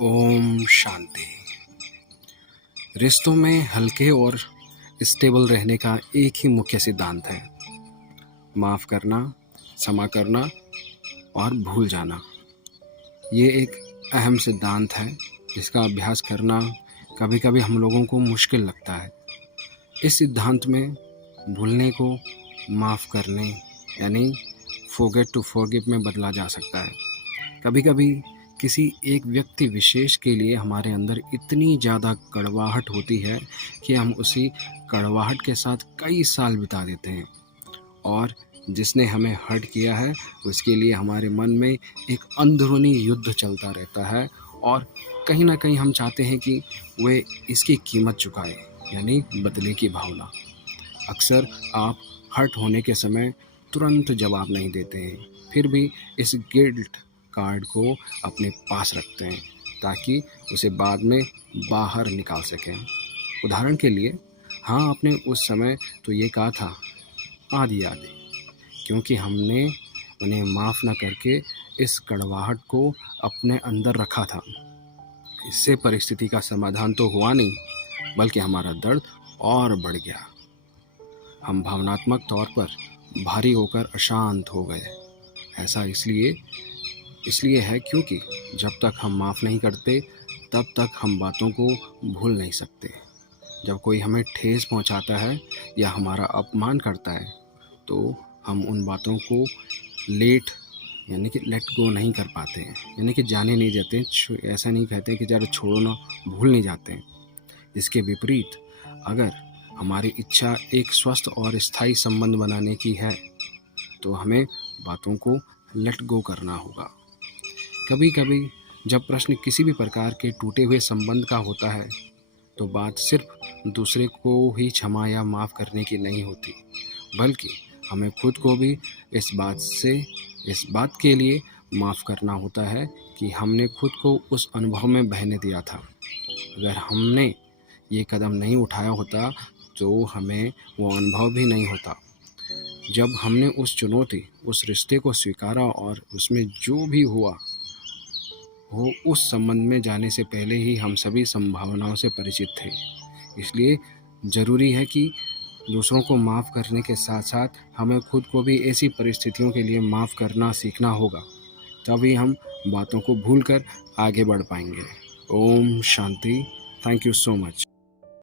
ओम शांति। रिश्तों में हल्के और स्टेबल रहने का एक ही मुख्य सिद्धांत है, माफ़ करना, क्षमा करना और भूल जाना। ये एक अहम सिद्धांत है जिसका अभ्यास करना कभी कभी हम लोगों को मुश्किल लगता है। इस सिद्धांत में भूलने को माफ़ करने यानी फॉरगेट टू फॉरगिव में बदला जा सकता है। कभी कभी किसी एक व्यक्ति विशेष के लिए हमारे अंदर इतनी ज़्यादा कड़वाहट होती है कि हम उसी कड़वाहट के साथ कई साल बिता देते हैं, और जिसने हमें हर्ट किया है उसके लिए हमारे मन में एक अंदरूनी युद्ध चलता रहता है, और कहीं ना कहीं हम चाहते हैं कि वे इसकी कीमत चुकाए, यानी बदले की भावना। अक्सर आप हर्ट होने के समय तुरंत जवाब नहीं देते हैं, फिर भी इस गिल्ट कार्ड को अपने पास रखते हैं ताकि उसे बाद में बाहर निकाल सकें। उदाहरण के लिए, हाँ, आपने उस समय तो ये कहा था, आदि आदि, क्योंकि हमने उन्हें माफ़ न करके इस कड़वाहट को अपने अंदर रखा था। इससे परिस्थिति का समाधान तो हुआ नहीं, बल्कि हमारा दर्द और बढ़ गया। हम भावनात्मक तौर पर भारी होकर अशांत हो गए। ऐसा इसलिए है क्योंकि जब तक हम माफ़ नहीं करते तब तक हम बातों को भूल नहीं सकते। जब कोई हमें ठेस पहुंचाता है या हमारा अपमान करता है तो हम उन बातों को लेट गो नहीं कर पाते हैं, यानी कि जाने नहीं देते। ऐसा नहीं कहते कि यार छोड़ो ना, भूल नहीं जाते हैं। इसके विपरीत, अगर हमारी इच्छा एक स्वस्थ और स्थायी संबंध बनाने की है तो हमें बातों को लेट गो करना होगा। कभी कभी जब प्रश्न किसी भी प्रकार के टूटे हुए संबंध का होता है तो बात सिर्फ दूसरे को ही क्षमा या माफ़ करने की नहीं होती, बल्कि हमें खुद को भी इस बात के लिए माफ़ करना होता है कि हमने खुद को उस अनुभव में बहने दिया था। अगर हमने ये कदम नहीं उठाया होता तो हमें वो अनुभव भी नहीं होता। जब हमने उस चुनौती, उस रिश्ते को स्वीकारा और उसमें जो भी हुआ हो, उस संबंध में जाने से पहले ही हम सभी संभावनाओं से परिचित थे। इसलिए ज़रूरी है कि दूसरों को माफ़ करने के साथ साथ हमें खुद को भी ऐसी परिस्थितियों के लिए माफ़ करना सीखना होगा, तभी हम बातों को भूलकर आगे बढ़ पाएंगे। ओम शांति। Thank you so much.